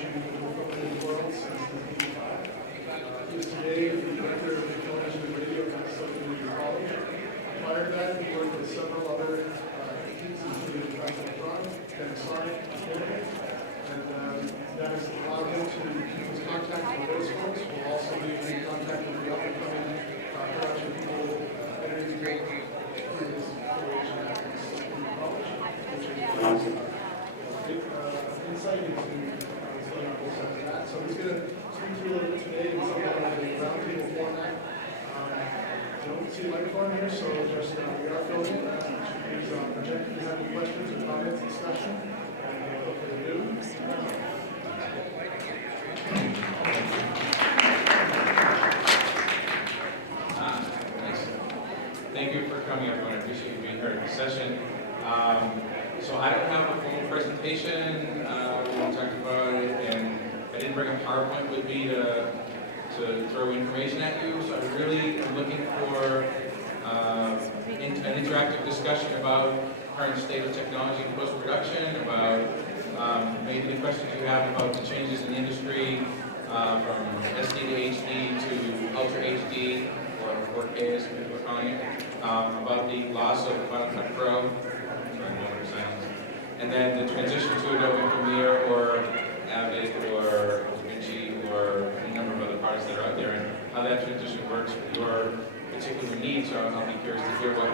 technology in the film world since 1985. He's today the director of the television and radio at Minnesota College. Prior to that, he worked with several other entities, including Blackmagic Design, and that has allowed him to keep his contact with those folks. We'll also be in contact with the up-and-coming production people editing through his affiliation at Minnesota College, which is insight into what's going on both sides of that. So he's going to speak to you a little bit today in something like a roundtable format. I don't see a microphone here, so just we are filming. Please project if you have any questions or comments, discussion, and hopefully you do. Thank you for coming, everyone. I appreciate you being here at the session. So I don't have a formal presentation. We talked about it, and I didn't bring a PowerPoint with me to throw information at you. So I really am looking for an interactive discussion about current state of technology in post-production, about maybe the questions you have about the changes in the industry from SD to HD to Ultra HD, or 4K as people are calling it, about the loss of Final Cut Pro, and then the transition to Adobe Premiere or Avid or DaVinci or any number of other products that are out there, and how that transition works with your particular needs. So I'll be curious to hear what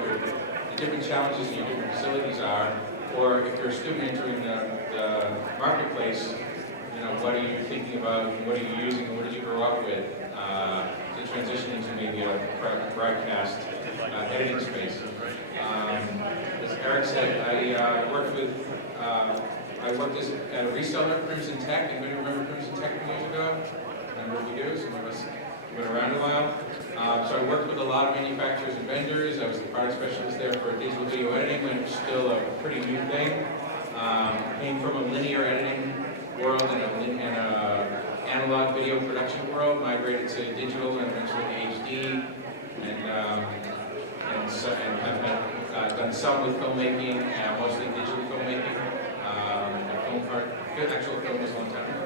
the different challenges in your different facilities are, or if you're a student entering the marketplace, what are you thinking about, what are you using, and what did you grow up with to transition into maybe a broadcast editing space. As Eric said, I worked at a reseller, Crimson Tech. Anybody remember Crimson Tech from years ago? Remember what we do? Some of us have been around a while. So I worked with a lot of manufacturers and vendors. I was the product specialist there for digital video editing when it was still a pretty new thing. Came from a linear editing world and a analog video production world, migrated to digital and eventually to HD, and have done some with filmmaking, mostly digital filmmaking. Actual film was a long time ago.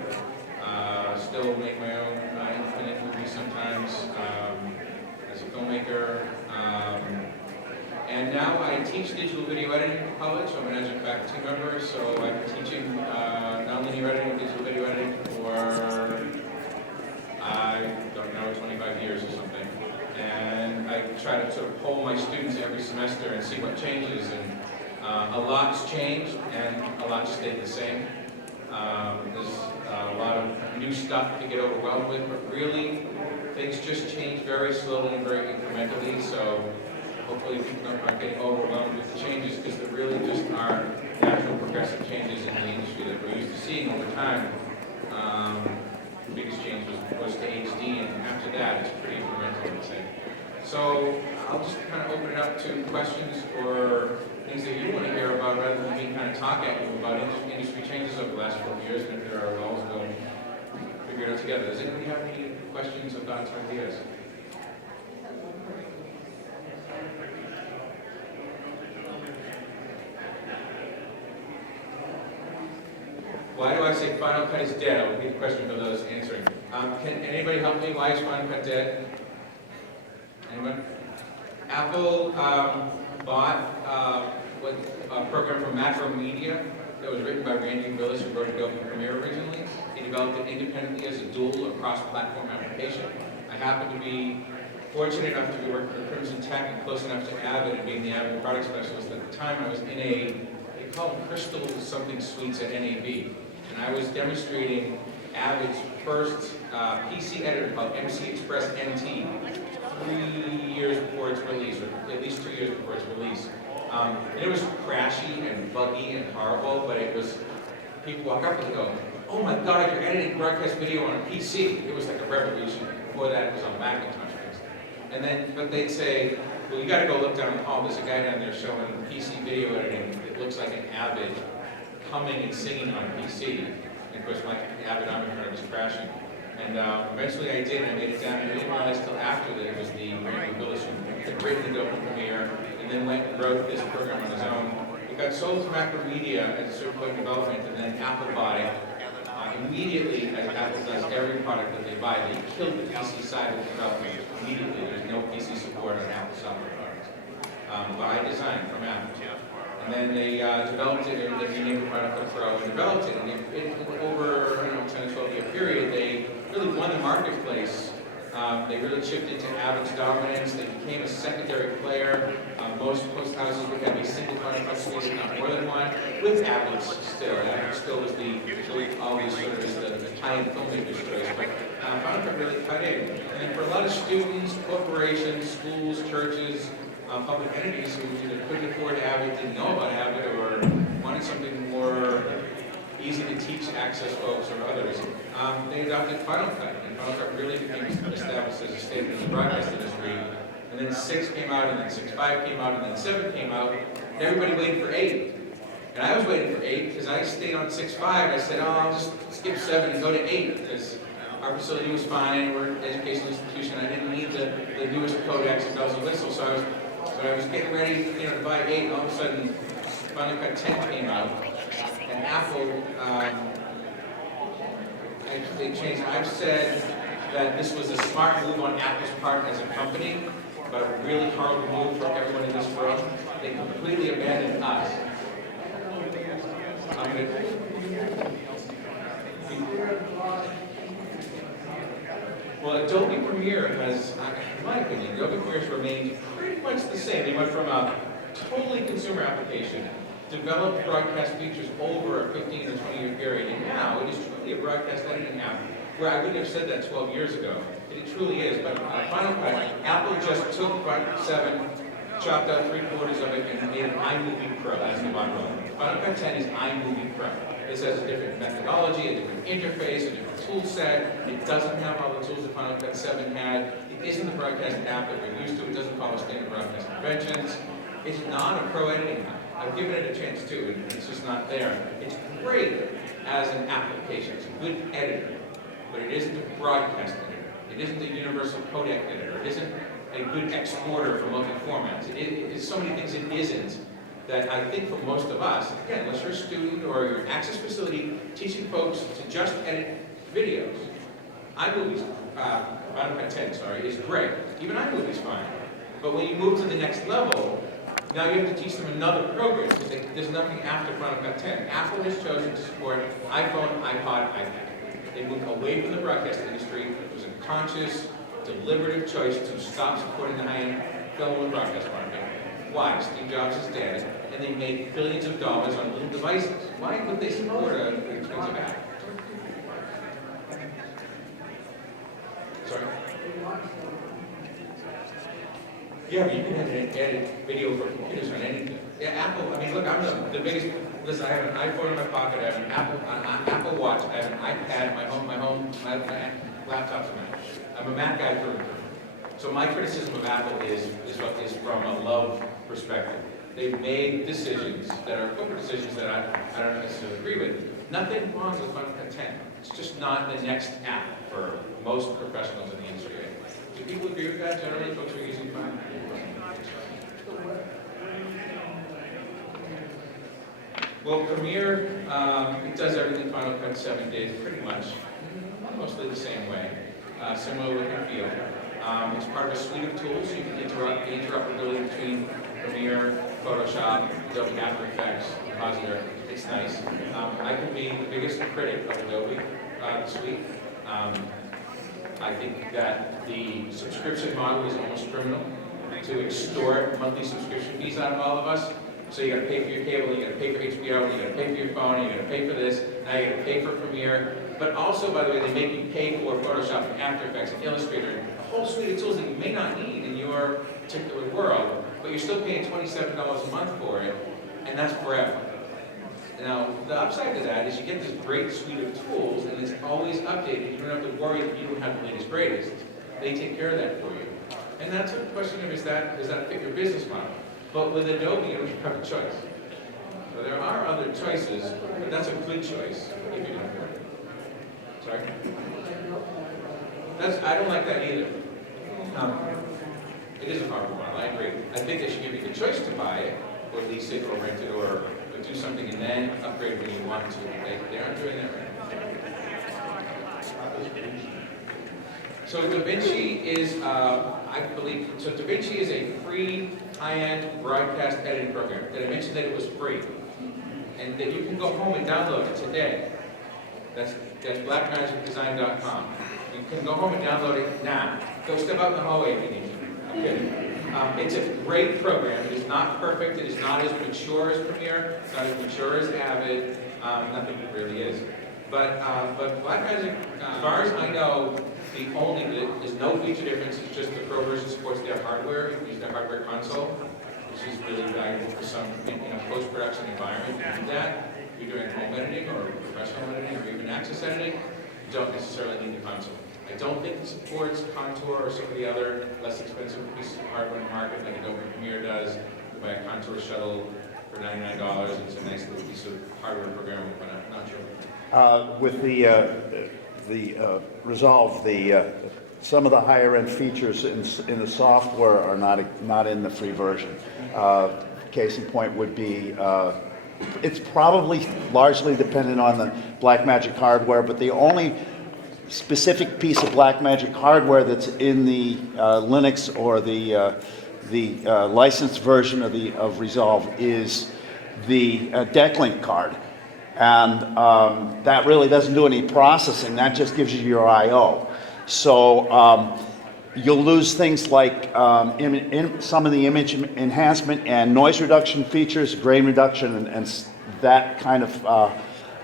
Still make my own infinite movies sometimes as a filmmaker. And now I teach digital video editing at college. I'm an adjunct faculty member, so I've been teaching nonlinear editing, digital video editing for, I don't know, 25 years or something. And I try to sort of poll my students every semester and see what changes. And a lot's changed and a lot stayed the same. There's a lot of new stuff to get overwhelmed with, but really things just change very slowly and very incrementally. So hopefully people aren't getting overwhelmed with the changes, because there really just are natural progressive changes in the industry that we're used to seeing over time. The biggest change was to HD, and after that it's pretty incremental, I would say. So I'll just kind of open it up to questions or things that you want to hear about, rather than me kind of talk at you about industry changes over the last 4 years, and if there are, we'll also figure it out together. Does anybody have any questions or thoughts or ideas? Why do I say Final Cut is dead? I'll repeat the question for those answering. Can anybody help me? Why is Final Cut dead? Anyone? Apple bought a program from Macromedia that was written by Randy Willis, who wrote Adobe Premiere originally. He developed it independently as a dual or cross-platform application. I happen to be fortunate enough to be working for Crimson Tech and close enough to Avid and being the Avid product specialist. At the time, I was in they call them Crystal something suites at NAB. And I was demonstrating Avid's first PC editor called MC Express NT 3 years before its release, or at least 2 years before its release. And it was crashy and buggy and horrible, but it was, people walk up and go, oh my God, you're editing broadcast video on a PC. It was like a revolution. Before that, it was on Macintosh. And then, but they'd say, well, you gotta go look down the hall. There's a guy down there showing PC video editing. It looks like an Avid humming and singing on a PC. And of course, my Avid Omicron was crashing. And eventually I did, and I made it down. And I didn't realize till after that it was the Randy Willis who had written Adobe Premiere, and then went and wrote this program on his own. It got sold to Macromedia at a certain point in development, and then Apple bought it. It immediately, as Apple does every product that they buy, they killed the PC side of the development immediately. There's no PC support on Apple software products by design from Apple. And then they developed it, and they renamed the Final Cut Pro and developed it. And over 10 to 12 year period, they really won the marketplace. They really chipped into Avid's dominance. They became a secondary player. Most post houses would have a single Final Cut suite, not more than one, with Avid still. Avid still was always sort of the high-end filmmaker's choice. But Final Cut really cut in. And for a lot of students, corporations, schools, churches, public entities who either couldn't afford Avid, didn't know about Avid, or wanted something more easy to teach access folks or others, they adopted Final Cut. And Final Cut really became established as a standard in the broadcast industry. And then 6 came out, and then 6.5 came out, and then 7 came out, and everybody waited for 8. And I was waiting for 8 because I stayed on 6.5. I said, oh, I'll just skip 7 and go to 8 because our facility was fine. We're an educational institution. I didn't need the newest codecs and bells and whistles. So I was getting ready, to buy 8. And all of a sudden, Final Cut 10 came out, and Apple they changed. I've said that this was a smart move on Apple's part as a company, but a really hard move for everyone in this room. They completely abandoned us. Well, Adobe Premiere has, in my opinion, Adobe Premiere has remained pretty much the same. They went from a totally consumer application, developed broadcast features over a 15 or 20 year period, and now it is truly a broadcast editing app, where I wouldn't have said that 12 years ago. It truly is, but Final Cut, Apple just took Final Cut 7, chopped out 3/4 of it, and made an iMovie Pro. That's the bottom line. Final Cut 10 is iMovie Pro. This has a different methodology, a different interface, a different tool set. It doesn't have all the tools that Final Cut 7 had. It isn't the broadcast app that we're used to. It doesn't follow standard broadcast conventions. It's not a pro editing app. I've given it a chance too, and it's just not there. It's great as an application. It's a good editor, but it isn't a broadcast editor. It isn't a universal codec editor. It isn't a good exporter for multi-formats. It's so many things it isn't that I think for most of us, again, unless you're a student or you're an access facility teaching folks to just edit videos, iMovie's, Final Cut 10, is great. Even iMovie's fine. But when you move to the next level, now you have to teach them another program because there's nothing after Final Cut 10. Apple has chosen to support iPhone, iPod, iPad. They moved away from the broadcast industry. It was a conscious, deliberative choice to stop supporting the high-end film and broadcast market. Why? Steve Jobs is dead, and they made billions of dollars on little devices. Why would they support an expensive app? Sorry? Yeah, but you can edit video for computers on anything. Yeah, Apple, I mean, look, I'm the biggest, listen, I have an iPhone in my pocket, I have an Apple Watch, I have an iPad, my laptop's a Mac. I'm a Mac guy through and through. So my criticism of Apple is from a love perspective. They've made decisions that are corporate decisions that I don't necessarily agree with. Nothing wrong with Final Cut 10. It's just not the next app for most professionals in the industry. Do people agree with that generally, folks who are using Final Cut? Well, Premiere, it does everything Final Cut 7 did, pretty much, mostly the same way, similar look and feel. It's part of a suite of tools, so you can interoperability between Premiere, Photoshop, Adobe After Effects, Compositor. It's nice. I can be the biggest critic of Adobe suite. I think that the subscription model is almost criminal to extort monthly subscription fees out of all of us. So you got to pay for your cable, you got to pay for HBO, you got to pay for your phone, you got to pay for this, now you got to pay for Premiere. But also, by the way, they make you pay for Photoshop and After Effects and Illustrator, a whole suite of tools that you may not need in your particular world, but you're still paying $27 a month for it, and that's forever. Now, the upside to that is you get this great suite of tools, and it's always updated. You don't have to worry that you don't have the latest greatest. They take care of that for you. And that's a question of, does that fit your business model? But with Adobe, you don't have a choice. So there are other choices, but that's a good choice if you can afford it. Sorry? I don't like that either. It is a powerful model, I agree. I think they should give you the choice to buy it, or lease it, or rent it, or do something and then upgrade when you want to. They aren't doing that right now. So DaVinci is, I believe, so DaVinci is a free, high-end broadcast editing program. Did I mention that it was free? And that you can go home and download it today. That's blackmagicdesign.com. You can go home and download it now. Go step out in the hallway if you need to. I'm kidding. It's a great program. It is not perfect. It is not as mature as Premiere. It's not as mature as Avid. Nothing really is. But Blackmagic, as far as I know, there's no feature difference. It's just the Pro version supports their hardware. You can use their hardware console, which is really valuable for some post-production environment. You do that. If you're doing home editing or professional editing or even access editing, you don't necessarily need the console. I don't think it supports Contour or some of the other less expensive pieces of hardware in the market, like Adobe Premiere does. You buy a Contour shuttle for $99. It's a nice little piece of hardware program, but I'm not sure. With the Resolve, some of the higher end features in the software are not in the free version. Case in point would be, it's probably largely dependent on the Blackmagic hardware, but the only specific piece of Blackmagic hardware that's in the Linux or the licensed version of Resolve is the Decklink card. And that really doesn't do any processing. That just gives you your I/O. So you'll lose things like some of the image enhancement and noise reduction features, grain reduction, and that kind of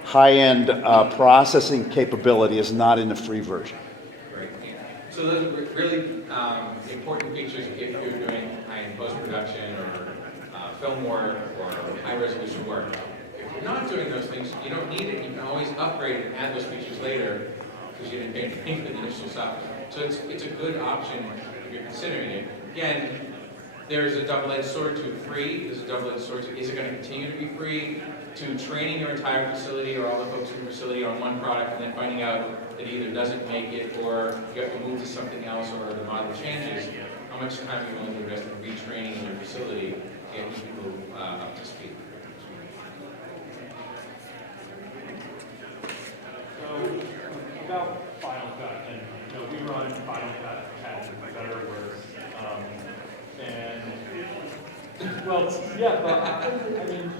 high-end processing capability is not in the free version. Great. So those are really important features if you're doing high-end post-production or film work or high-resolution work. If you're not doing those things, you don't need it. You can always upgrade and add those features later because you didn't pay anything for the initial stuff. So it's a good option if you're considering it. Again, there's a double-edged sword to free. There's a double-edged sword to, is it going to continue to be free? To training your entire facility or all the folks in your facility on one product and then finding out that it either doesn't make it or you have to move to something else or the model changes. How much time are you willing to invest in retraining in your facility to get people up to speed? So about Final Cut, and we run Final Cut 10 for better or worse. But I mean,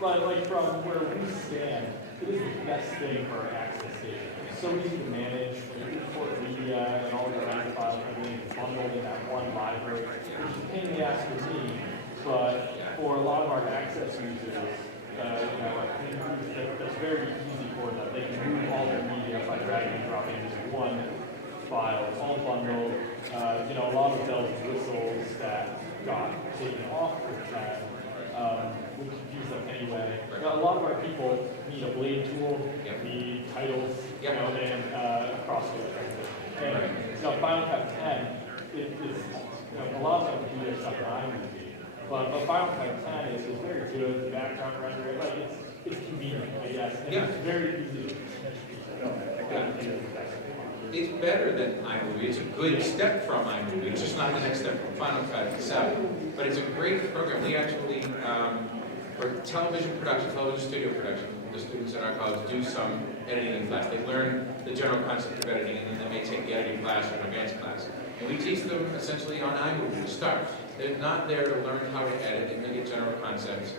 but like from where we stand, it is the best thing for our access station. It's so easy to manage, like you import media and all your RAR files and everything is bundled in that one library, which is a pain in the ass for me, but for a lot of our access users, I think that's very easy for them. They can move all their media by dragging and dropping into one file. It's all bundled. A lot of bells and whistles that got taken off with that would confuse them anyway. A lot of our people need a blade tool, need titles, and crossfade transition. And Final Cut 10 is a lot of them do their stuff in iMovie. But Final Cut 10 is very good. The background rendering, it's convenient, I guess. And it's very easy to It's better than iMovie. It's a good step from iMovie. It's just not the next step from Final Cut itself. But it's a great program. We actually, for television production, television studio production, the students at our college do some editing in class. They learn the general concept of editing, and then they may take the editing class or an advanced class. And we teach them essentially on iMovie to start. They're not there to learn how to edit. They may get general concepts.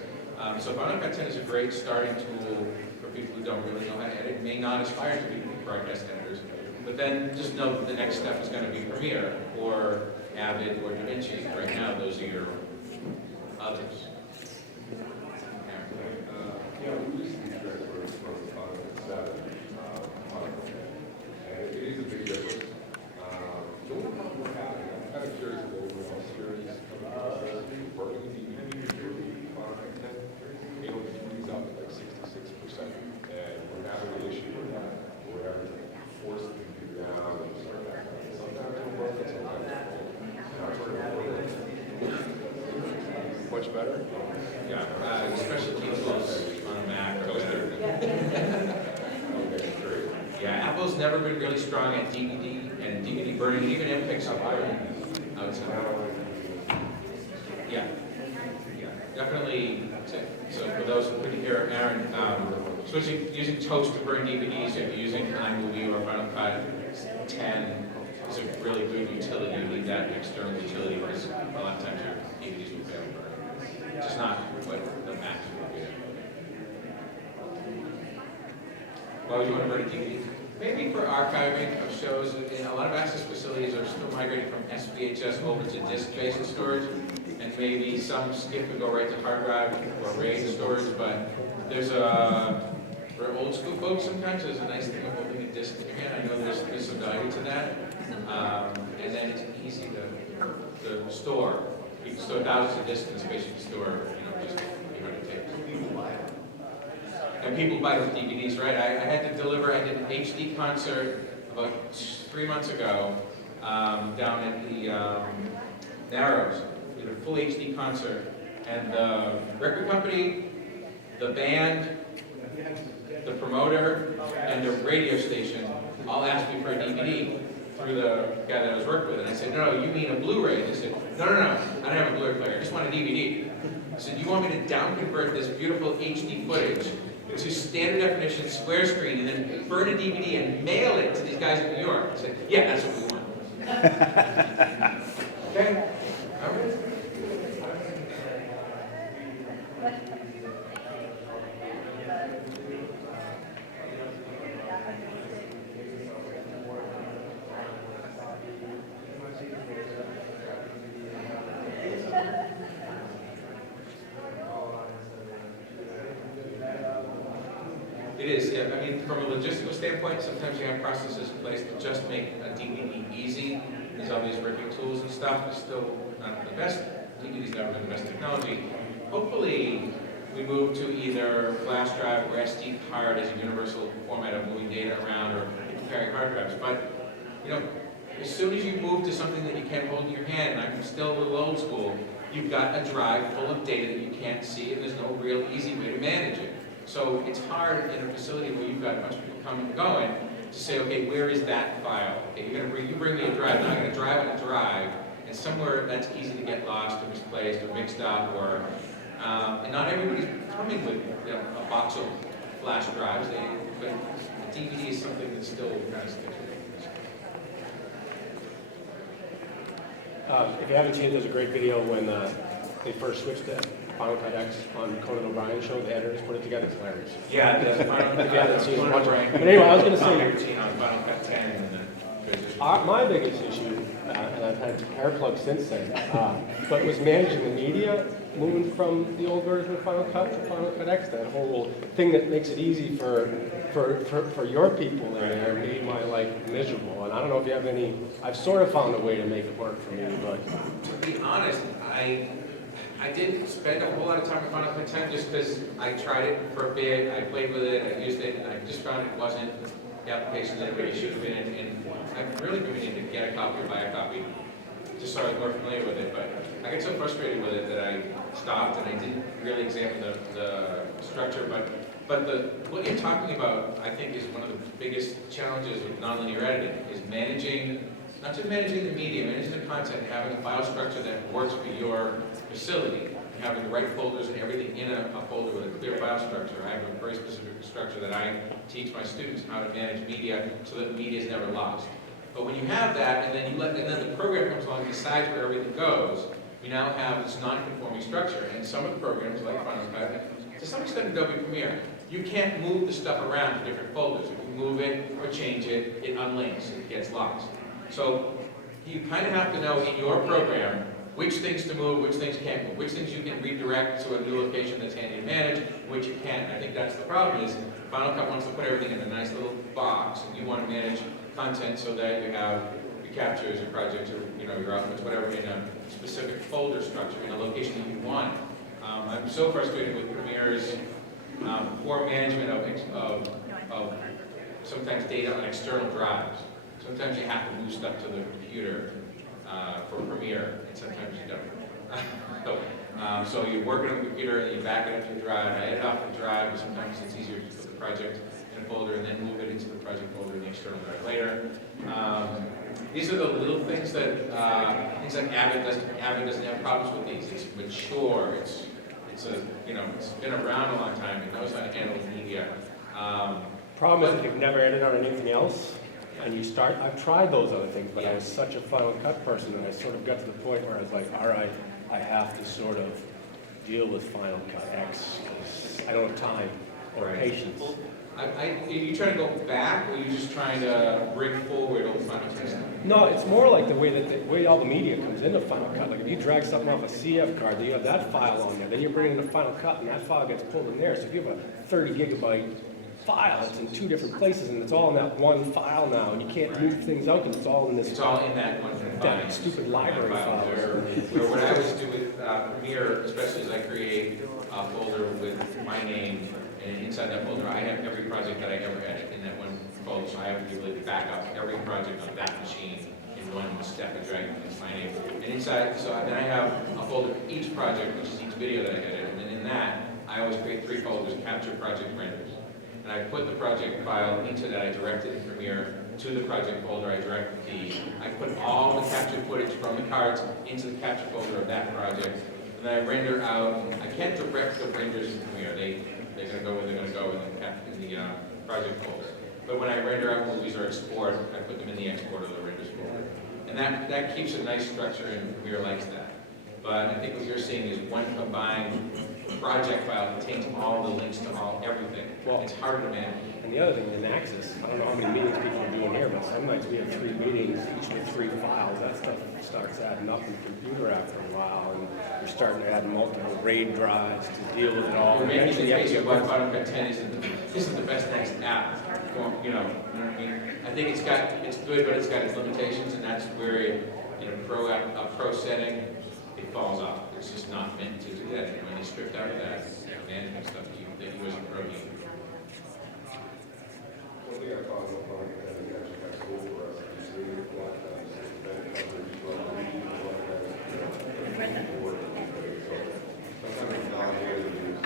So Final Cut 10 is a great starting tool for people who don't really know how to edit, may not aspire to be broadcast editors. But then just know that the next step is going to be Premiere or Avid or DaVinci. Right now, those are your others. We recently transferred from Final Cut 7 and it is a big difference. The one problem we're having, I'm kind of curious of the overall series working with the Final Cut 10, it'll freeze up like 66%, and we're having an issue with that where forced to do down and stuff like that. Sometimes it'll work, and sometimes it won't. Much better? Yeah, especially tools on a Mac or whatever. Okay, great. Yeah, Apple's never been really strong at DVD and DVD burning, even MPEG support. I would say. Yeah. Yeah. definitely, so for those who couldn't hear Aaron, using Toast to burn DVDs, if you're using iMovie or Final Cut 10 is a really good utility. You need that external utility because a lot of times your DVDs will fail. Just not what the Mac will be. Why would you want to burn a DVD? Maybe for archiving of shows. A lot of access facilities are still migrating from SVHS over to disk-based storage, and maybe some skip and go right to hard drive or RAID storage. But there's for old school folks, sometimes there's a nice thing of holding a disk in your hand. I know there's some value to that, and then it's easy to store. You can store thousands of disks in the space you can store, just 800 tapes. And people buy the DVDs, right? I had to deliver, I did an HD concert about 3 months ago down at the Narrows. We did a full HD concert. And the record company, the band, the promoter, and the radio station all asked me for a DVD through the guy that I was working with. And I said, no, you mean a Blu-ray? They said, no, I don't have a Blu-ray player. I just want a DVD. I said, you want me to down convert this beautiful HD footage to standard definition square screen and then burn a DVD and mail it to these guys in New York? I said, yeah, that's what we want. Okay? All right. It is, yeah. I mean, from a logistical standpoint, sometimes you have processes in place that just make a DVD easy. There's all these ripping tools and stuff. It's still not the best. DVD's never been the best technology. Hopefully, we move to either flash drive or SD card as a universal format of moving data around or carrying hard drives. But, as soon as you move to something that you can't hold in your hand, and I'm still a little old school, you've got a drive full of data that you can't see, and there's no real easy way to manage it. So it's hard in a facility where you've got a bunch of people coming and going to say, okay, where is that file? Okay, you bring me a drive, now I'm going to drive on a drive, and somewhere that's easy to get lost or misplaced or mixed up, or and not everybody's coming with a box of flash drives, but a DVD is something that still kind of sticks with it. If you haven't seen it, there's a great video when they first switched to Final Cut X on Conan O'Brien's show. The editors put it together. It's hilarious. Yeah, the Final If you haven't seen it, Cut watch it. rank. But anyway, I was going to say, routine on Final Cut 10 and then transition. my biggest issue, and I've had hair plugs since then, but was managing the media, moving from the old version of Final Cut to Final Cut X. That whole thing that makes it easy for your people in there made my life miserable. And I don't know if you have any. I've sort of found a way to make it work for me, but To be honest, I didn't spend a whole lot of time with Final Cut 10 just because I tried it for a bit, I played with it, I used it, and I just found it wasn't the application that it really should have been. And I've really been needing to get a copy or buy a copy just so I was more familiar with it. But I got so frustrated with it that I stopped and I didn't really examine the structure. But what you're talking about, I think, is one of the biggest challenges with nonlinear editing, is managing, not just managing the media, managing the content, and having a file structure that works for your facility, and having the right folders and everything in a folder with a clear file structure. I have a very specific structure that I teach my students how to manage media so that the media is never lost. But when you have that, and then the program comes along and decides where everything goes, we now have this non-conforming structure. And some of the programs, like Final Cut, to some extent Adobe Premiere, you can't move the stuff around to different folders. If you move it or change it, it unlinks, it gets lost. So you kind of have to know in your program which things to move, which things can't move, which things you can redirect to a new location that's handy to manage, which you can't. I think that's the problem, is Final Cut wants to put everything in a nice little box, and you want to manage content so that you have your captures, your projects, or your outputs, whatever, in a specific folder structure, in a location that you want it. I'm so frustrated with Premiere's poor management of sometimes data on external drives. Sometimes you have to move stuff to the computer for Premiere, and sometimes you don't. So you work it on the computer and you back it up to your drive, I edit off the drive, but sometimes it's easier to put the project in a folder and then move it into the project folder in the external drive later. These are the little things that, things like Avid doesn't have problems with these. It's mature, it's it's been around a long time, it knows how to handle media. Problem is, if you've never edited on anything else, and you start, I've tried those other things, but I was such a Final Cut person, and I sort of got to the point where I was like, all right, I have to sort of deal with Final Cut X, 'cause I don't have time or Right. patience. Are you trying to go back, or are you just trying to bring forward old Final Cut stuff? No, it's more like the way all the media comes into Final Cut. Like if you drag something off a CF card, then you have that file on there. Then you bring it into Final Cut, and that file gets pulled in there. So if you have a 30 gigabyte file, it's in 2 different places, and it's all in that one file now, and you can't move things out because it's all in this. It's all in that one file. That stupid library file. Where what I always do with Premiere, especially as I create a folder with my name, and inside that folder, I have every project that I ever edit in that one folder, so I have the ability to back up every project on that machine in one step and drag it into my name. And inside, so then I have a folder for each project, which is each video that I edit, and then in that, I always create 3 folders: capture, project, renders. And I put the project file into that, I direct it in Premiere to the project folder, I put all the captured footage from the cards into the capture folder of that project, and then I render out, I can't direct the renders in Premiere, they're gonna go where they're gonna go in the project folder. But when I render out movies or export, I put them in the export or the renders folder. And that keeps a nice structure, and Premiere likes that. But I think what you're seeing is one combined project file contains all the links to everything. Well, it's harder to manage. And the other thing, in Access, I don't know how many meetings people are doing here, but some nights we have 3 meetings, each with 3 files. That stuff starts adding up in the computer after a while, and you're starting to add multiple RAID drives to deal with it all. We're making Eventually, the you have case to of get why one. Final Cut 10 isn't the best next app. You know what I mean? I think it's good, but it's got its limitations, and that's where in a pro setting, it falls off. It's just not meant to do that. When they stripped out of that management stuff, that you wasn't pro using. One thing I found with Final Cut that is actually kind of cool for us is really black event coverage, sometimes non-native use.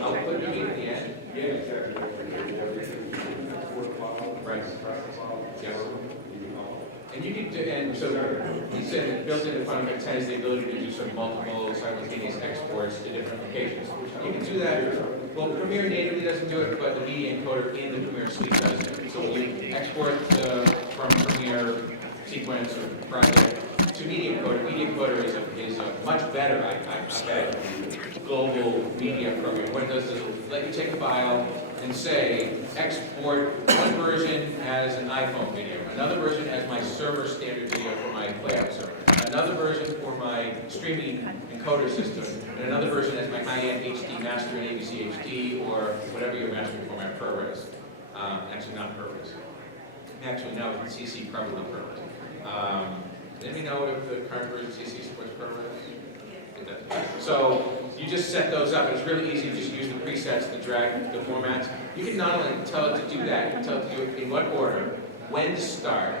Output you need at the end? Yeah, exactly. Right. Yes. And you can do, and so you said that built into Final Cut 10 is the ability to do some multiple simultaneous exports to different locations. You can do that. Well, Premiere natively doesn't do it, but the media encoder in the Premiere suite does it. So when you export from Premiere sequence or project to media encoder is a much better, I bet, global media program. What it does is it'll let you take a file and say, export one version as an iPhone video, another version as my server standard video for my playout server, another version for my streaming encoder system, and another version as my high-end HD master in ABC HD or whatever your mastering format, ProRes. Actually, not ProRes. Actually, no, CC probably ProRes. Let me know if the current version CC supports ProRes. It does. So you just set those up, and it's really easy to just use the presets to drag the formats. You can not only tell it to do that, you can tell it to do it in what order, when to start,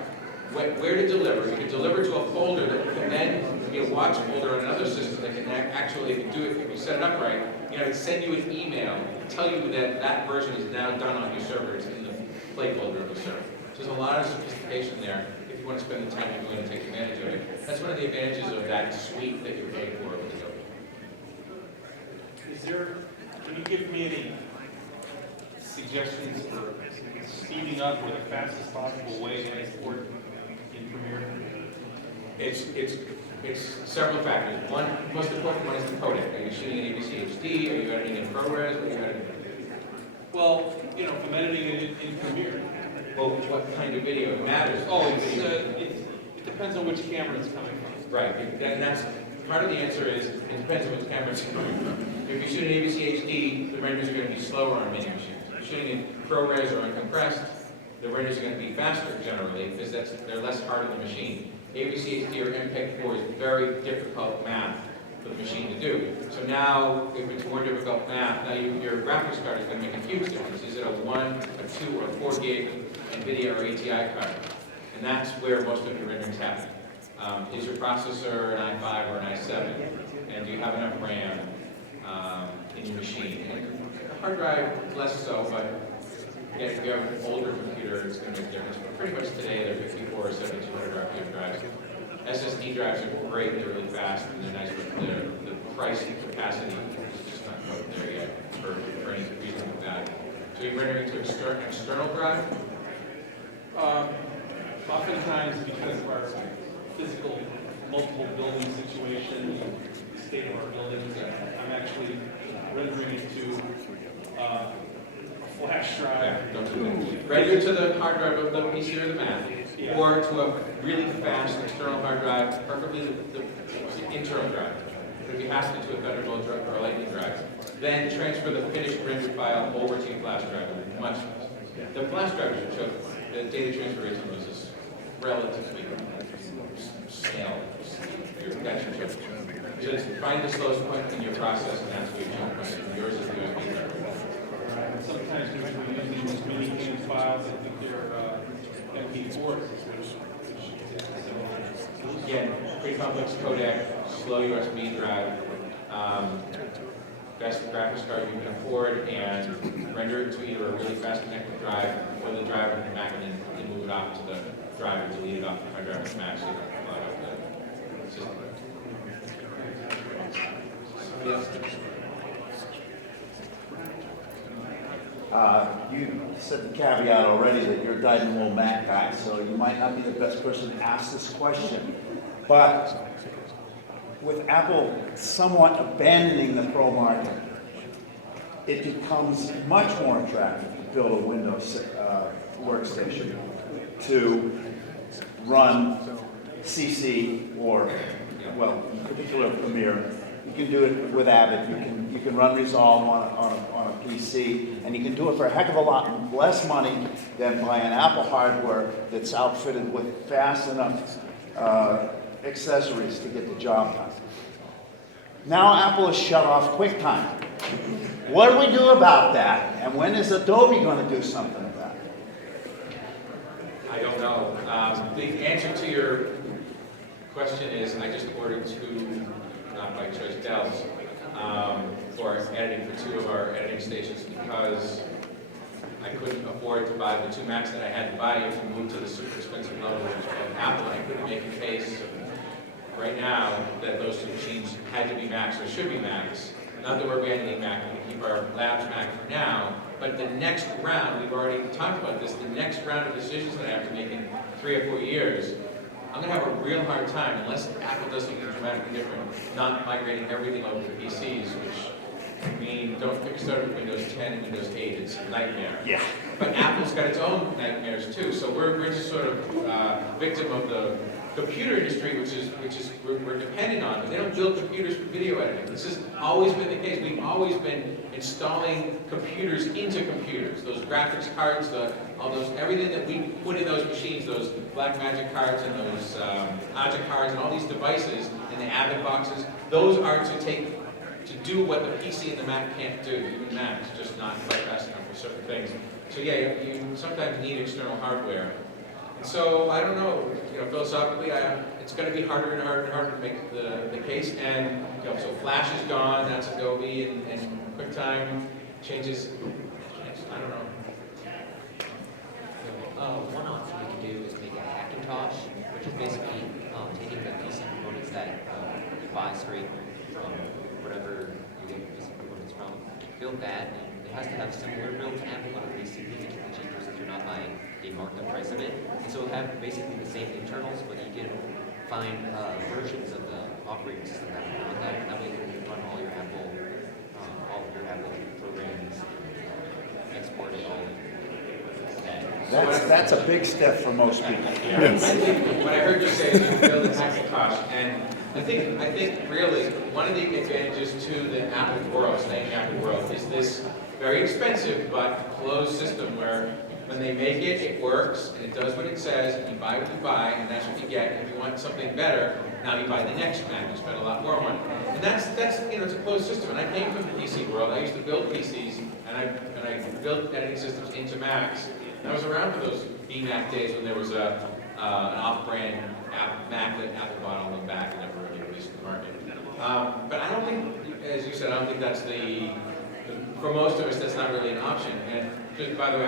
where to deliver. You can deliver to a folder that can then be a watch folder on another system that can actually, if you set it up right, it send you an email, tell you that that version is now done on your server. It's in the play folder of the server. So there's a lot of sophistication there. If you want to spend the time to go in and take advantage of it, that's one of the advantages of that suite that you're paying for with Adobe. Can you give me any suggestions for speeding up or the fastest possible way to export in Premiere? It's several factors. One, most important one is the codec. Are you shooting in ABC HD? Are you editing in ProRes? What are you editing? Well, if I'm editing it in Premiere. Well, what kind of video? It matters. It depends on which camera it's coming from. Right, and that's part of the answer is it depends on which camera it's coming from. If you shoot in ABC HD, the renders are going to be slower on many machines. If you're shooting in ProRes or uncompressed, the renders are going to be faster generally because they're less hard on the machine. ABC HD or MPEG-4 is very difficult math for the machine to do. So now, if it's more difficult math, now your graphics card is going to make a huge difference. Is it a 1, a 2, or a 4 gig NVIDIA or ATI card? And that's where most of your renderings happen. Is your processor an i5 or an i7? And do you you have enough RAM in your machine. And the hard drive, less so, but again, if you have an older computer, it's going to make a difference. But pretty much today, they're 54 or 7200 RPM drives. SSD drives are great, they're really fast, and they're nice, but the price and capacity is just not quite there yet for any reasonable value. So you're rendering to external drive? Oftentimes, because of our physical multiple building situation, the state of our buildings, I'm actually rendering it to a flash drive. Yeah, don't do that. Render to the hard drive of the PC or the Mac, Yeah. or to a really fast external hard drive, preferably the internal drive. But if you have to a Thunderbolt drive or a Lightning drive, then transfer the finished rendered file over to your flash drive. Much faster. The flash drivers are chosen. The data transfer rate on those is relatively stale. That's your choice. Just find the slowest point in your process, and that's what you jump on. Yours is the USB drive. And sometimes we're using these mini files, I think they're MP4s. Again, pretty complex codec, slow USB drive, best graphics card you can afford, and render it to either a really fast connected drive or the drive on your Mac, and then move it off to the drive or delete it off the hard drive on the Mac so you don't clog up the system. Somebody else? You said the caveat already that you're a dyed-in-the-wool Mac guy, so you might not be the best person to ask this question. But with Apple somewhat abandoning the Pro market, it becomes much more attractive to build a Windows workstation to run CC or, well, in particular Premiere. You can do it with Avid. You can run Resolve on a PC, and you can do it for a heck of a lot less money than buying Apple hardware that's outfitted with fast enough accessories to get the job done. Now Apple has shut off QuickTime. What do we do about that? And when is Adobe going to do something about it? I don't know. The answer to your question is I just ordered two, not by choice, Dells for editing for two of our editing stations because I couldn't afford to buy the two Macs that I had to buy if we moved to the super expensive level of Apple. I couldn't make a case right now that those two machines had to be Macs or should be Macs. Not that we're abandoning Mac, we can keep our labs Mac for now, but the next round, we've already talked about this, the next round of decisions that I have to make in 3 or 4 years, I'm going to have a real hard time, unless Apple does something dramatically different, not migrating everything over to PCs, which I mean, don't get me started with Windows 10 and Windows 8, it's a nightmare. Yeah. But Apple's got its own nightmares too, so we're just sort of victim of the computer industry, which is we're dependent on. But they don't build computers for video editing. This has always been the case. We've always been installing computers into computers. Those graphics cards, all those, everything that we put in those machines, those Blackmagic cards and those Aja cards and all these devices and the Avid boxes, those are to do what the PC and the Mac can't do. Even Mac is just not quite fast enough for certain things. So yeah, you sometimes need external hardware. And so I don't know, philosophically, it's going to be harder and harder and harder to make the case. And so Flash is gone, that's Adobe, and QuickTime changes. I don't know. One option you can do is make a Hackintosh, which is basically taking the PC components that you buy straight from whatever you get your PC components from, build that, and it has to have similar build to Apple, but it'll be significantly cheaper since you're not buying a marked up price of it. And so it'll have basically the same internals, but you can find versions of the operating system that you want that. That way you can run all of your Apple programs, export it all. That's a big step for most people. Yeah. I think what I heard you say is you build a Hackintosh, and I think really one of the advantages to the Apple world, staying in the Apple world, is this very expensive but closed system where when they make it, it works and it does what it says, and you buy what you buy, and that's what you get. And if you want something better, now you buy the next Mac, you spend a lot more money. And that's it's a closed system. And I came from the PC world. I used to build PCs, and I built editing systems into Macs. And I was around for those BMac days when there was an off-brand Mac that Apple bought all them back and never really released to the market. But I don't think think that's for most of us, that's not really an option. And just by the way,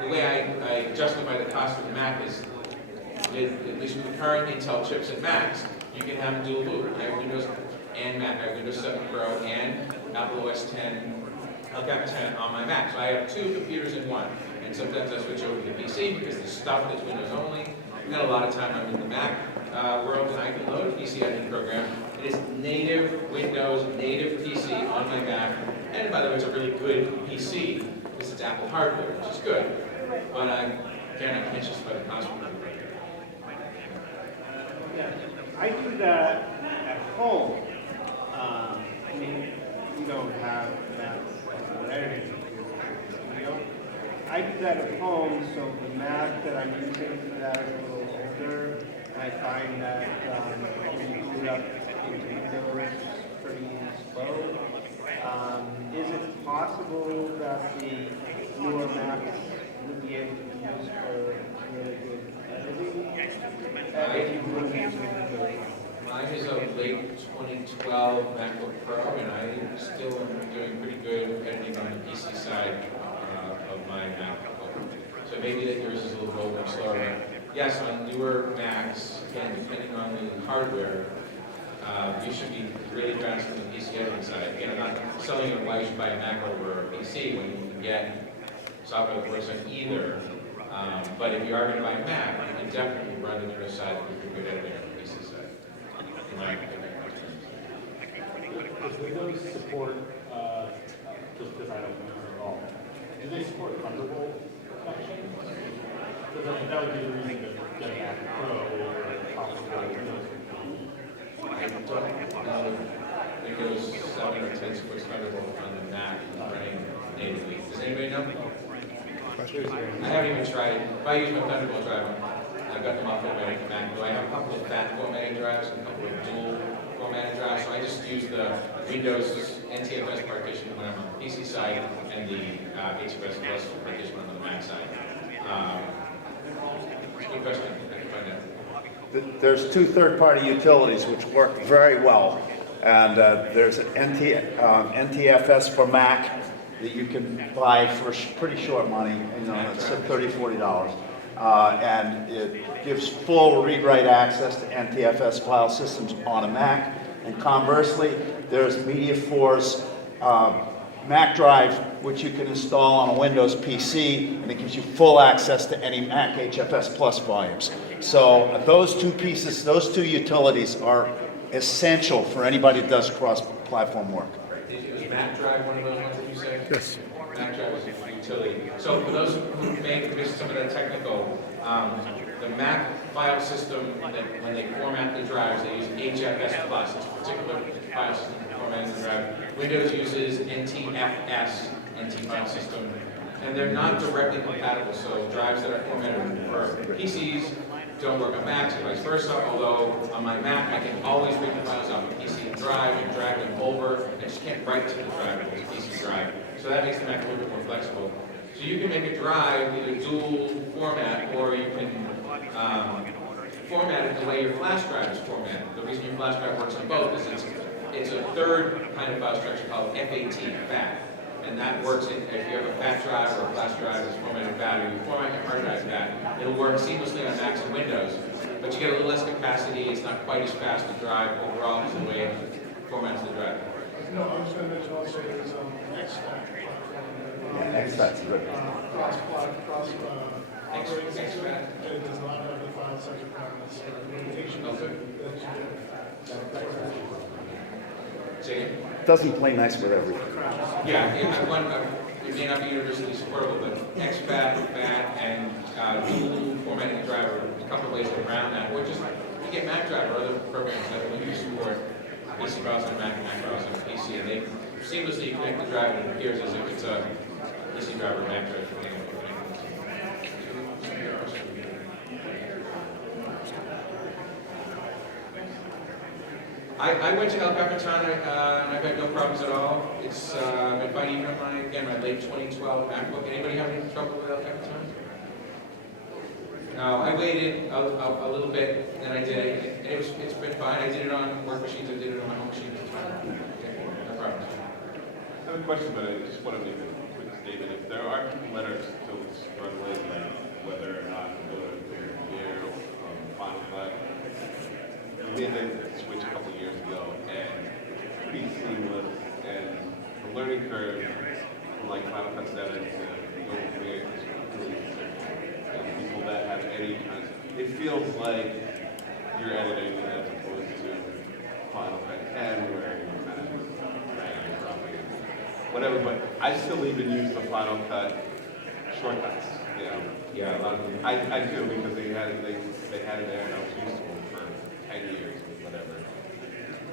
the way I justify the cost of the Mac is, at least with the current Intel chips and Macs, you can have dual boot. I have Windows and Mac. I have Windows 7 Pro and Apple OS 10, El Capitan on my Mac. So I have two computers in one. And sometimes I switch over to the PC because the stuff that's Windows only. I've got a lot of time I'm in the Mac world, and I can load a PC editing program. It is native Windows, native PC on my Mac. And by the way, it's a really good PC because it's Apple hardware, which is good. But I can't justify the cost of it. Yeah, I do that at home. I mean, we don't have Macs for editing. I do that at home, so the Mac that I'm using for that is a little older. And I find that when you boot up into Windows, it's pretty slow. Is it possible that the newer Macs would be able to be used for really good editing? If you were using Windows. Mine is a late 2012 MacBook Pro, and I still am doing pretty good editing on the PC side of my MacBook. So maybe that yours is a little older and slower. But yes, on newer Macs, again, depending on the hardware, you should be really fast on the PC editing side. Again, I'm not selling you why you should buy a Mac over a PC when you can get software that works on either. But if you are going to buy a Mac, you can definitely run the Windows side with good editing on the PC side. Does Windows support, just because I don't use it at all, do they support Thunderbolt connection? Because that would be the reason to get a Mac Pro or comparable Windows. I don't know if Windows 7 or 10 supports Thunderbolt on the Mac running natively. Does anybody know? I haven't even tried. If I use my Thunderbolt drive, I've got them off formatting the Mac. Do I have a couple of fat formatting drives and a couple of dual formatting drives? So I just use the Windows NTFS partition when I'm on the PC side and the HFS Plus partition on the Mac side. Good question. I can find out. There's two third-party utilities which work very well. And there's an NTFS for Mac that you can buy for pretty short money, it's $30, $40. And it gives full read-write access to NTFS file systems on a Mac. And conversely, there's MediaForce Mac drive, which you can install on a Windows PC, and it gives you full access to any Mac HFS Plus volumes. So those two pieces, those two utilities are essential for anybody that does cross-platform work. Is Mac drive one of those ones that you say? Yes. Mac drive is a utility. So for those who may miss some of that technical, the Mac file system, that when they format the drives, they use HFS Plus. It's a particular file system for formatting the drive. Windows uses NTFS, NT file system, and they're not directly compatible. So drives that are formatted for PCs don't work on Macs and vice versa, although on my Mac I can always read the files off a PC drive and drag them over. I just can't write to the drive with a PC drive. So that makes the Mac a little bit more flexible. So you can make a drive either dual format, or you can format it the way your flash drive is formatted. The reason your flash drive works on both is it's a third kind of file structure called FAT. And that works if you have a FAT drive or a flash drive that's formatted FAT, or you format your hard drive FAT, it'll work seamlessly on Macs and Windows. But you get a little less capacity, it's not quite as fast to drive overall because of the way it formats the drive. No, I was going to mention also there's XFAT. XFAT's good. Cross operating system, XFAT. and it does not have the file size requirements or limitations Okay. that you get. Say again? Doesn't play nice with everything. Yeah, it may not be universally supportable, but XFAT, FAT, and dual formatting the driver, a couple of ways around that. Or just, you get Mac drive or other programs that will use support PC browser and Mac browser and PC, and they seamlessly connect the drive, and it appears as if it's a PC driver or Mac drive. I went to El Capitan, and I've had no problems at all. It's been fine even on my late 2012 MacBook. Anybody have any trouble with El Capitan? No, I waited a little bit, and I did it. And it's been fine. I did it on work machines. I did it on my home machine. It's fine. Okay, no problem. question, but I just want to make a quick statement. If there are people that are still struggling, like whether or not to go to Premiere from Final Cut, we made that switch a couple years ago, and it's pretty seamless, and the learning curve from like Final Cut 7 to Adobe Premiere is really simple. And people that have any kind of, it feels like you're editing as opposed to Final Cut 10 where you're kind of dragging and dropping and whatever, but I still even use the Final Cut shortcuts, you know. Yeah. I do because they had it there and I was used to them for 10 years or whatever.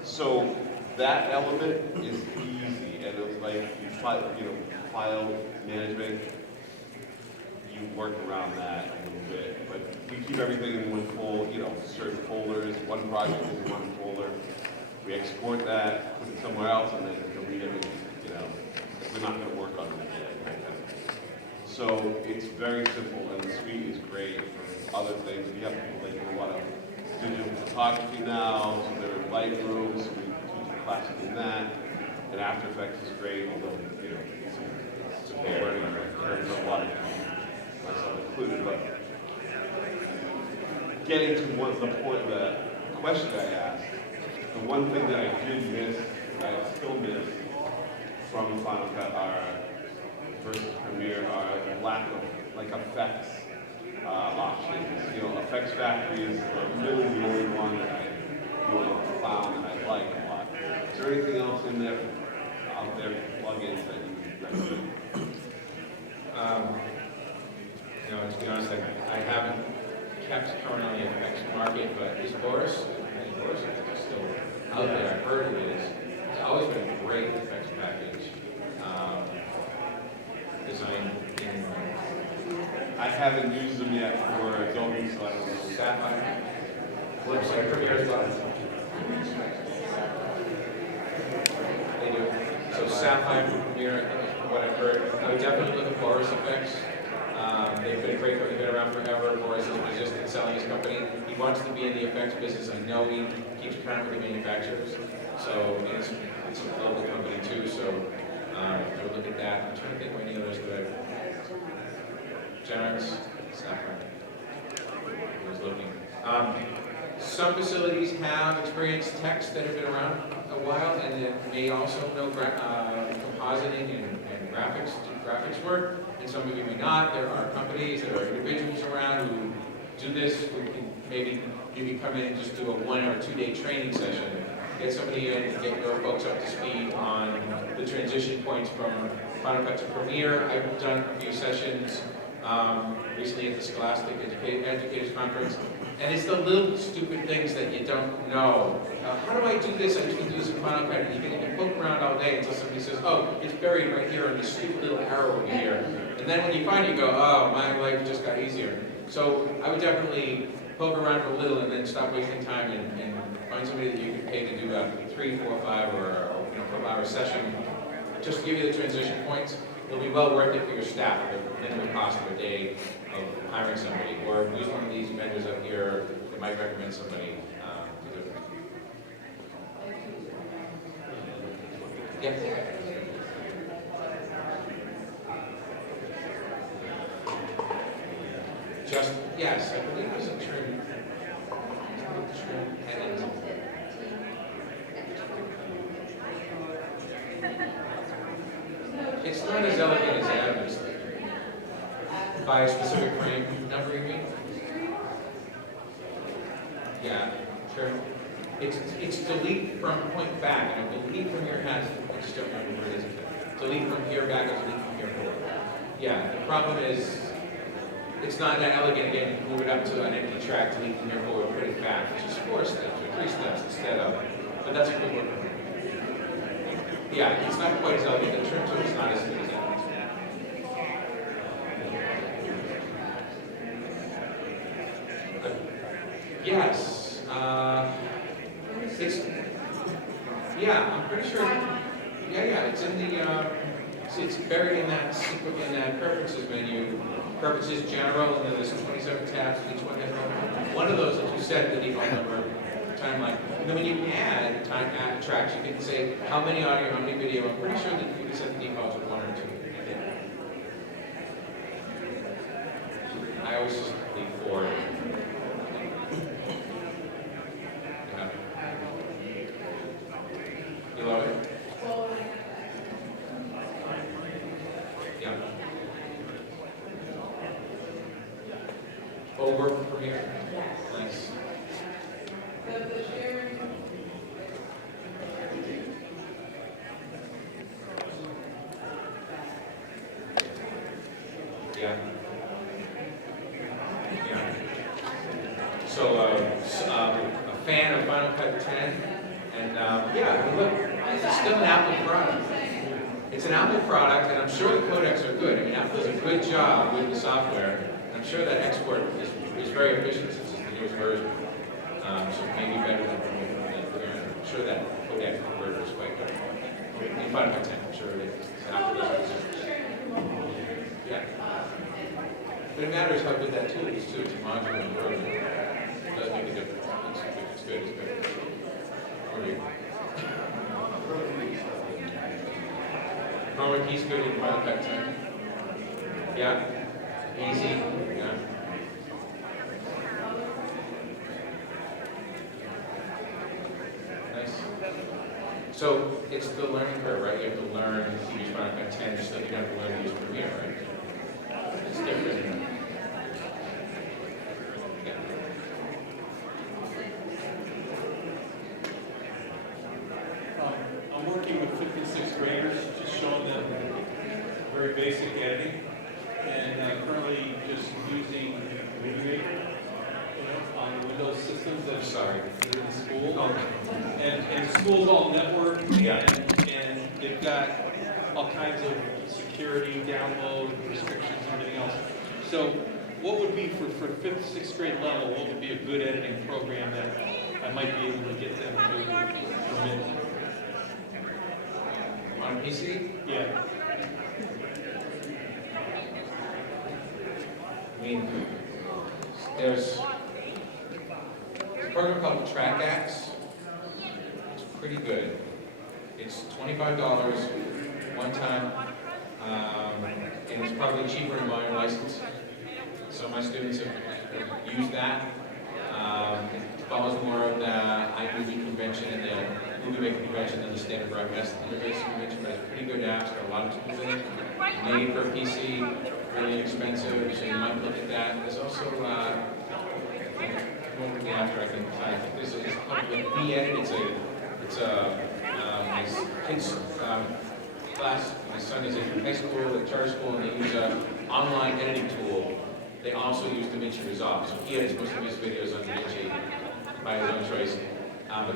So that element is easy, and it was like file management. You work around that a little bit, but we keep everything in one certain folders. One project is in one folder. We export that, put it somewhere else, and then delete it. We're not going to work on it again. So it's very simple, and the suite is great for other things. We have people that do a lot of digital photography now, so they're in Lightroom, so we teach classes in that. And After Effects is great, although it's a learning curve for a lot of people, myself included. But getting to the point of the question I asked, the one thing that I did miss, I still miss from Final Cut versus Premiere are lack of like effects options. Effects Factory is really the only one that I really found that I like a lot. Is there anything else in there out there plugins that you recommend? To be honest, I haven't kept current on the effects market, but is Boris still out there? I've heard it is. It's always been a great effects package. Designed in I haven't used them yet for Adobe, so I don't know. Sapphire. Looks like Premiere as well. They do. So Sapphire for Premiere, I think is what I've heard. I would definitely look at Boris Effects. They've been a great company, been around forever. Boris is resistant selling his company. He wants to be in the effects business. I know he keeps current with the manufacturers. So it's a global company too. So I would look at that. I'm trying to think of any others that I've. Generous, Sapphire. I was looking. Some facilities have experienced techs that have been around a while, and that may also know compositing and graphics work. And some of you may not. There are companies, there are individuals around who do this, who can maybe you can come in and just do a 1 or 2 day training session. Get somebody in, get your folks up to speed on the transition points from Final Cut to Premiere. I've done a few sessions recently at the Scholastic Educators Conference, and it's the little stupid things that you don't know. How do I do this? I usually do this in Final Cut, and you can poke around all day until somebody says, oh, it's buried right here in this stupid little arrow over here. And then when you find it, you go, oh, my life just got easier. So I would definitely poke around for a little and then stop wasting time and find somebody that you can pay to do a 3, 4, 5, or 12-hour session just to give you the transition points. It'll be well worth it for your staff at the minimum cost of a day of hiring somebody. Or use one of these vendors up here that might recommend somebody to do it. Yes? Yes, I believe it was a trim heading. It's not as elegant as Adam's. By a specific frame number, you mean? Yeah, sure. It's delete from point back, and I believe from your hat, I just don't remember where it is. Delete from here back or delete from here forward. Yeah, the problem is, it's not that elegant again. You move it up to an empty track, delete from here forward, put it back, which is 4 steps or 3 steps instead of, but that's a good one. Yeah, it's not quite as elegant. The trim tool is not as good as that. But yes, I'm pretty sure. Yeah, it's in the. It's buried in that preferences menu. Preferences general, and then there's 27 tabs. Each one has one of those, as you said, the default number. timeline. And then when you add tracks, you can say how many audio, how many video. I'm pretty sure that you can set the defaults with 1 or 2. I always just leave 4. Yeah. You love it? Yeah. Oh, work with Premiere? Nice. Yeah. Yeah. So, a fan of Final Cut 10, and yeah, I mean, look, it's still an Apple product. It's an Apple product, and I'm sure the codecs are good. I mean, Apple does a good job with the software. And I'm sure that export is very efficient since it's the newest version. So maybe better than Premiere. I'm sure that codec converter is quite good. In Final Cut 10, I'm sure it is. It's Apple does it. Yeah. But it matters how good that tool is too. It's modular and version. It does make a difference. It's good, it's good. Or you. Chroma key's good in Final Cut 10. Yeah. Easy. Yeah. Nice. So it's the learning curve, right? You have to learn to use Final Cut 10 just like you have to learn to use Premiere, right? It's different. Yeah. I'm working with 5th and 6th graders, just showing them very basic editing, and currently just using Movie Maker, on Windows systems that Sorry. are in school. Oh. And the school's all networked, Yeah. and they've got all kinds of security, download restrictions, and everything else. So what would be for 5th, 6th grade level, what would be a good editing program that I might be able to get them to permit? On PC? Yeah. I mean, there's a program called TrackX. It's pretty good. It's $25 one time, and it's probably cheaper to buy a license. So my students have used that. It follows more of the iMovie convention and the Movie Maker convention than the standard broadcast interface convention, but it's a pretty good app. It's got a lot of tools in it. Made for PC, really inexpensive, so you might look at that. There's also, after I think this is called BEdit. It's a my kids' class. My son is in high school, at charter school, and they use an online editing tool. They also use DaVinci Resolve. So he edits most of his videos on DaVinci by his own choice. But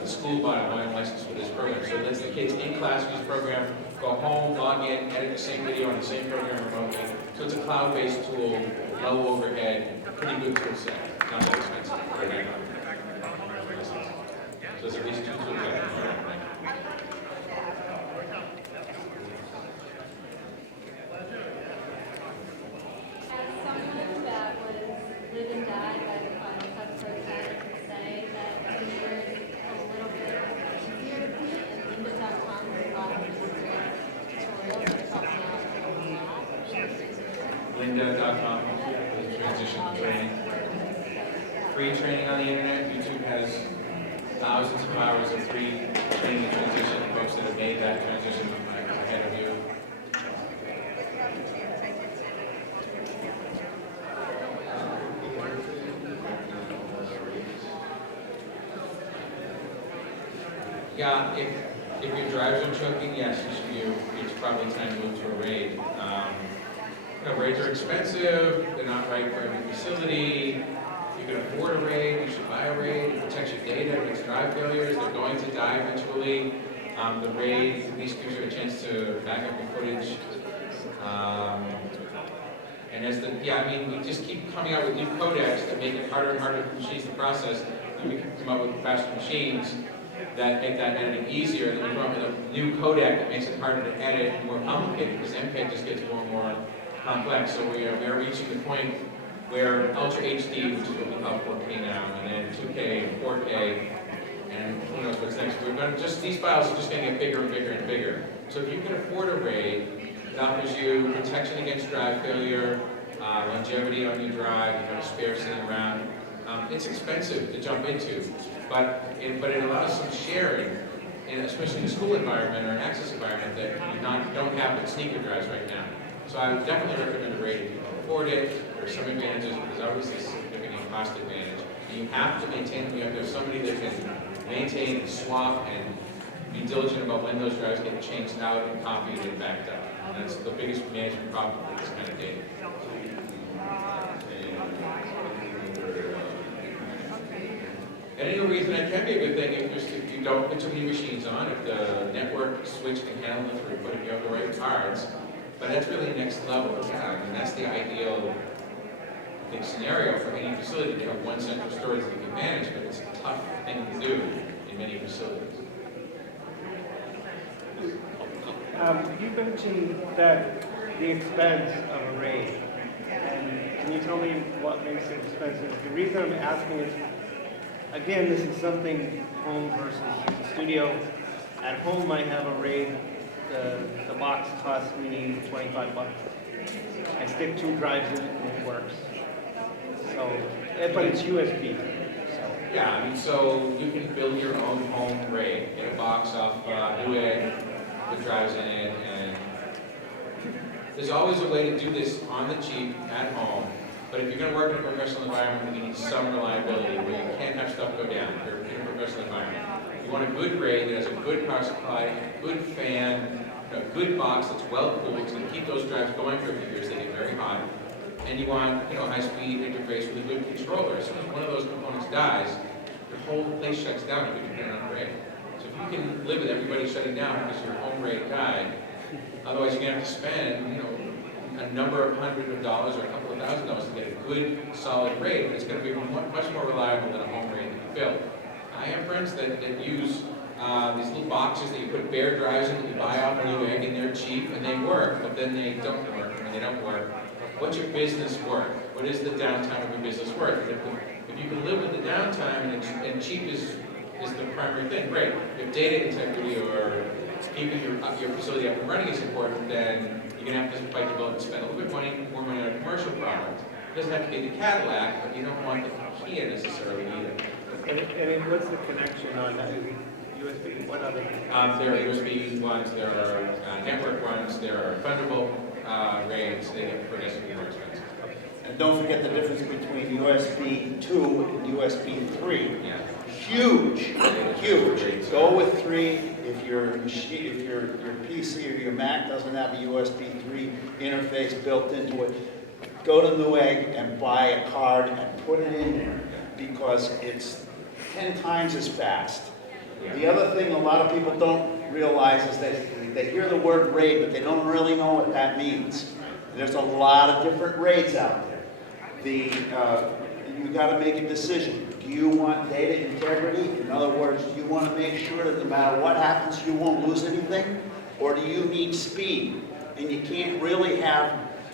the school bought a volume license for this program. So it lets the kids in class use the program, go home, log in, edit the same video on the same program remotely. So it's a cloud-based tool, low overhead, pretty good tool set. Not that expensive. Right now. So there's at least 2 tools I can recommend. As someone that was live and die by the Final Cut process, I can say that Premiere is a little bit easier to me, and lynda.com has a lot of tutorials that help me out a lot. Lynda.com, transition training. Free training on the internet. YouTube has thousands of hours of free training and transition. Folks that have made that transition ahead of you. Yeah, if your drives are choking, yes, it's probably time to move to a RAID. RAIDs are expensive, they're not right for every facility. You can afford a RAID, you should buy a RAID. It protects your data against drive failures. They're going to die eventually. The RAID at least gives you a chance to back up your footage. And we just keep coming out with new codecs that make it harder and harder for machines to process. And we can come up with faster machines that make that editing easier. And then we come up with a new codec that makes it harder to edit and more complicated because MPEG just gets more and more complex. So we are reaching the point where Ultra HD, which is what we call 4K now, and then 2K and 4K, and who knows what's next. We're going to these files are just going to get bigger and bigger and bigger. So if you can afford a RAID, it offers you protection against drive failure, longevity on your drive, you've got a spare sitting around. It's expensive to jump into, but it allows some sharing, and especially in a school environment or an access environment that you don't have with sneaker drives right now. So I would definitely recommend a RAID if you can afford it. There's some advantages, but there's obviously a significant cost advantage. And you have to maintain them. You have to have somebody that can maintain and swap and be diligent about when those drives get changed out and copied and backed up. And that's the biggest management problem with this kind of data. And any reason that can be a good thing if you don't put too many machines on, if the network switch can handle the throughput, if you have the right cards. But that's really next level. And that's the ideal scenario for any facility to have one central storage that you can manage, but it's a tough thing to do in many facilities. You mentioned that the expense of a RAID, and can you tell me what makes it expensive? The reason I'm asking is, again, this is something home versus the studio. At home, I have a RAID. The box costs me $25. I stick 2 drives in it and it works. So, but it's USB. So. Yeah, I mean, so you can build your own home RAID. Get a box off Newegg, put drives in it, and there's always a way to do this on the cheap at home. But if you're going to work in a professional environment, you need some reliability where you can't have stuff go down. If you're in a professional environment, you want a good RAID that has a good power supply, a good fan, a good box that's well cooled. It's going to keep those drives going for a few years. They get very hot. And you want, a high-speed interface with a good controller. So if one of those components dies, the whole place shuts down if you depend on a RAID. So if you can live with everybody shutting down because your home RAID died, otherwise you're going to have to spend, a number of $100s or a couple of $1,000s to get a good, solid RAID, but it's going to be much more reliable than a home RAID that you build. I have friends that use these little boxes that you put bare drives in that you buy off Newegg, and they're cheap and they work, but then they don't work. When they don't work, what's your business worth? What is the downtime of your business worth? If you can live with the downtime and cheap is the primary thing, great. If data integrity or keeping your facility up and running is important, then you're going to have to bite the bullet and spend a little bit more money on a commercial product. It doesn't have to be the Cadillac, but you don't want the Kia necessarily either. And what's the connection on that? USB? What other? There are USB ones, there are network ones, there are Thunderbolt RAIDs. They get progressively more expensive. And don't forget the difference between USB 2 and USB 3. Yeah. Huge. Go with 3. If your PC or your Mac doesn't have a USB 3 interface built into it, go to Newegg and buy a card and put it in there because it's 10 times as fast. The other thing a lot of people don't realize is they hear the word RAID, but they don't really know what that means. There's a lot of different RAIDs out there. You got to make a decision. Do you want data integrity? In other words, do you want to make sure that no matter what happens, you won't lose anything? Or do you need speed? And you can't really have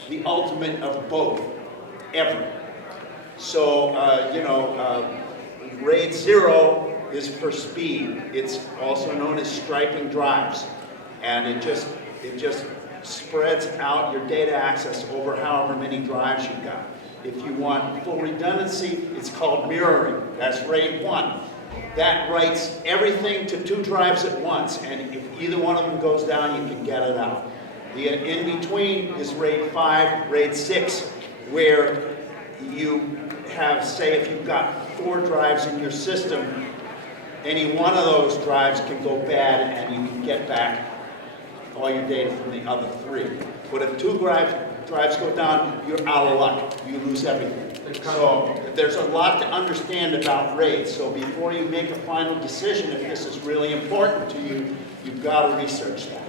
the ultimate of both, ever. So, RAID 0 is for speed. It's also known as striping drives. And it just spreads out your data access over however many drives you've got. If you want full redundancy, it's called mirroring. That's RAID 1. That writes everything to 2 drives at once, and if either one of them goes down, you can get it out. The in-between is RAID 5, RAID 6, where you have, say, if you've got 4 drives in your system, any one of those drives can go bad, and you can get back all your data from the other 3. But if 2 drives go down, you're out of luck. You lose everything. So there's a lot to understand about RAID. So before you make a final decision, if this is really important to you, you've got to research that.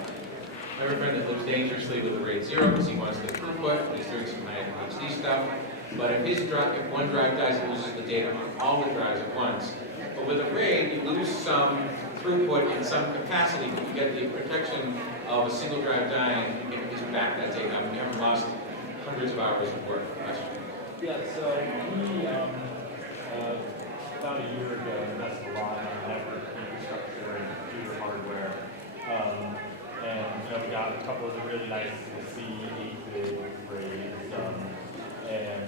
I have a friend that lives dangerously with a RAID 0 because he wants the throughput and he's doing some high HD stuff. But if one drive dies, he loses the data on all the drives at once. But with a RAID, you lose some throughput and some capacity, but you get the protection of a single drive dying, you get back that data. I mean, you haven't lost hundreds of hours of work. Yeah, so we, about a year ago, invested a lot in network infrastructure and computer hardware. And, we got a couple of the really nice C8-bit grades, and,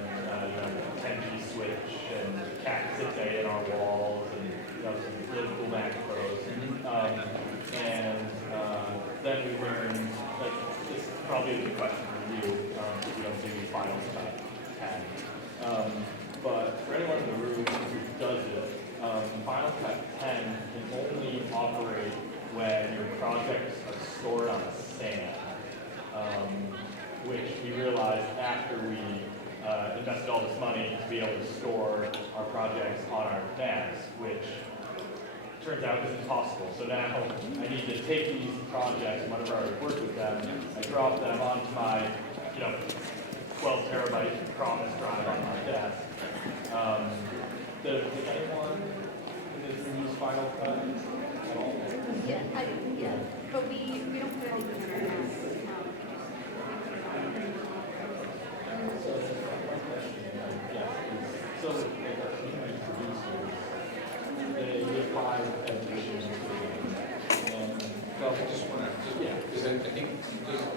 10G switch and Cat 6A in our walls, and, some really cool Mac Pros. Then we learned, like, this is probably a good question for you, if you don't do Final Cut 10. But for anyone in the room who does it, Final Cut 10 can only operate when your projects are stored on SAN, which we realized after we invested all this money to be able to store our projects on our NAS, which turns out isn't possible. So now I need to take these projects, whenever I work with them, I drop them onto my, 12 terabyte Promise drive on my desk. Does anyone in this room use Final Cut at all? Yeah, but we don't put anything in our house. So my question, so like our community producers, they apply education to them. Well, I just want to, because I think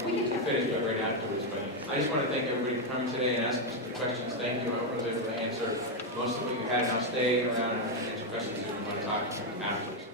we can finish it right afterwards, but I just want to thank everybody for coming today and asking some good questions. Thank you. I hope I was able to answer most of what you had, and I'll stay around and answer questions if you want to talk afterwards.